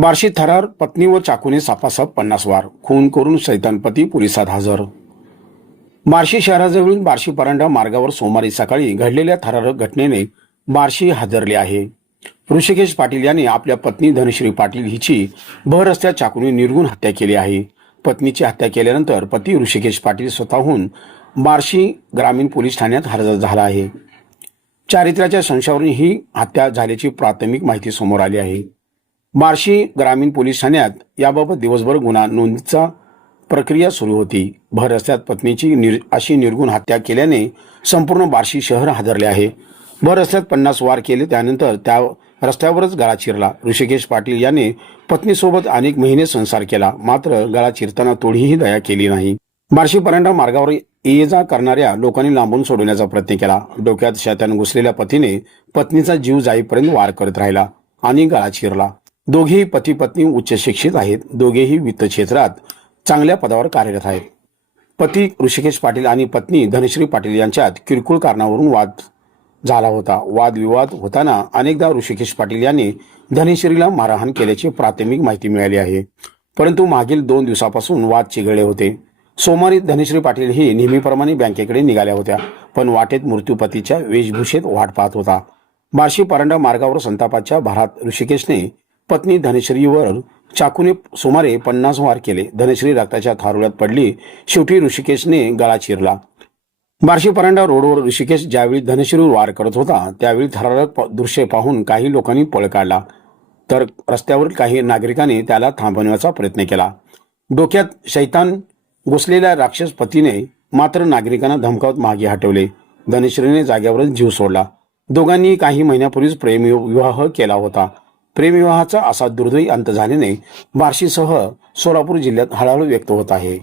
बार्शी थरार पत्नी व चाकूने सापासाप 50 वार, खून करून शैतानपती पोलिसात हजर। बार्शी शहराजवळील बार्शी परांडा मार्गावर सोमवारी सकाळी घडलेल्या थरारक घटनेने बार्शी हादरले आहे। ऋषिकेश पाटील यांनी आपल्या पत्नी धनश्री पाटील हिची भर रस्त्यात चाकूने निर्घृण हत्या केली आहे। पत्नीची हत्या केल्यानंतर पती ऋषिकेश पाटील स्वतःहून बार्शी ग्रामीण पोलीस ठाण्यात हजर झाला आहे। चारित्र्याच्या संशयावरून ही हत्या झाल्याची प्राथमिक माहिती समोर आली आहे। बार्शी ग्रामीण पोलीस ठाण्यात याबाबत दिवसभर गुन्हा नोंदीचा प्रक्रिया सुरू होती। भर रस्त्यात पत्नीची अशी निर्घृण हत्या केल्याने संपूर्ण बार्शी शहर हादरले आहे। भर रस्त्यात 50 वार केले, त्यानंतर त्या रस्त्यावरच गळा चिरला। ऋषिकेश पाटील याने पत्नीसोबत अनेक महिने संसार केला, मात्र गळा चिरताना थोडीही दया केली नाही। बार्शी परांडा मार्गावर ये जा करणाऱ्या लोकांनी लांबून सोडवण्याचा प्रयत्न केला। डोक्यात शैतान घुसलेल्या पतीने पत्नीचा जीव जाईपर्यंत वार करत राहिला आणि गळा चिरला। दोघेही पती पत्नी उच्च शिक्षित आहेत। दोघेही वित्त क्षेत्रात चांगल्या पदावर कार्यरत आहेत। पती ऋषिकेश पाटील आणि पत्नी धनश्री पाटील यांच्यात किरकोळ कारणावरून वाद झाला होता। वादविवाद होताना अनेकदा ऋषिकेश पाटील यांनी धनश्रीला मारहाण केल्याची प्राथमिक माहिती मिळाली आहे, परंतु मागील 2 दिवसापासून वाद चिघळले होते। सोमवारी धनश्री पाटील ही नेहमीप्रमाणे बँकेकडे निघाल्या होत्या, पण वाटेत मृत्यूपतीच्या वेशभूषेत वाट पाहत होता। बार्शी परांडा मार्गावर संतापाच्या भरात ऋषिकेशने पत्नी धनश्रीवर चाकूने सुमारे 50 वार केले। धनश्री रक्ताच्या थारोळ्यात पडली। शेवटी ऋषिकेशने गळा चिरला। बार्शी परांडा रोडवर ऋषिकेश ज्यावेळी धनश्रीवर वार करत होता, त्यावेळी थरारक दृश्य पाहून काही लोकांनी पळ काढला, तर रस्त्यावरील काही नागरिकांनी त्याला थांबवण्याचा प्रयत्न केला। डोक्यात शैतान घुसलेल्या राक्षस पतीने मात्र नागरिकांना धमकावत मागे हटवले। धनश्रीने जाग्यावरच जीव सोडला। दोघांनी काही महिन्यापूर्वीच प्रेमविवाह केला होता। प्रेमविवाहाचा असा दुर्दैवी अंत झाल्याने बार्शीसह सोलापूर जिल्ह्यात हळहळ व्यक्त होत आहे।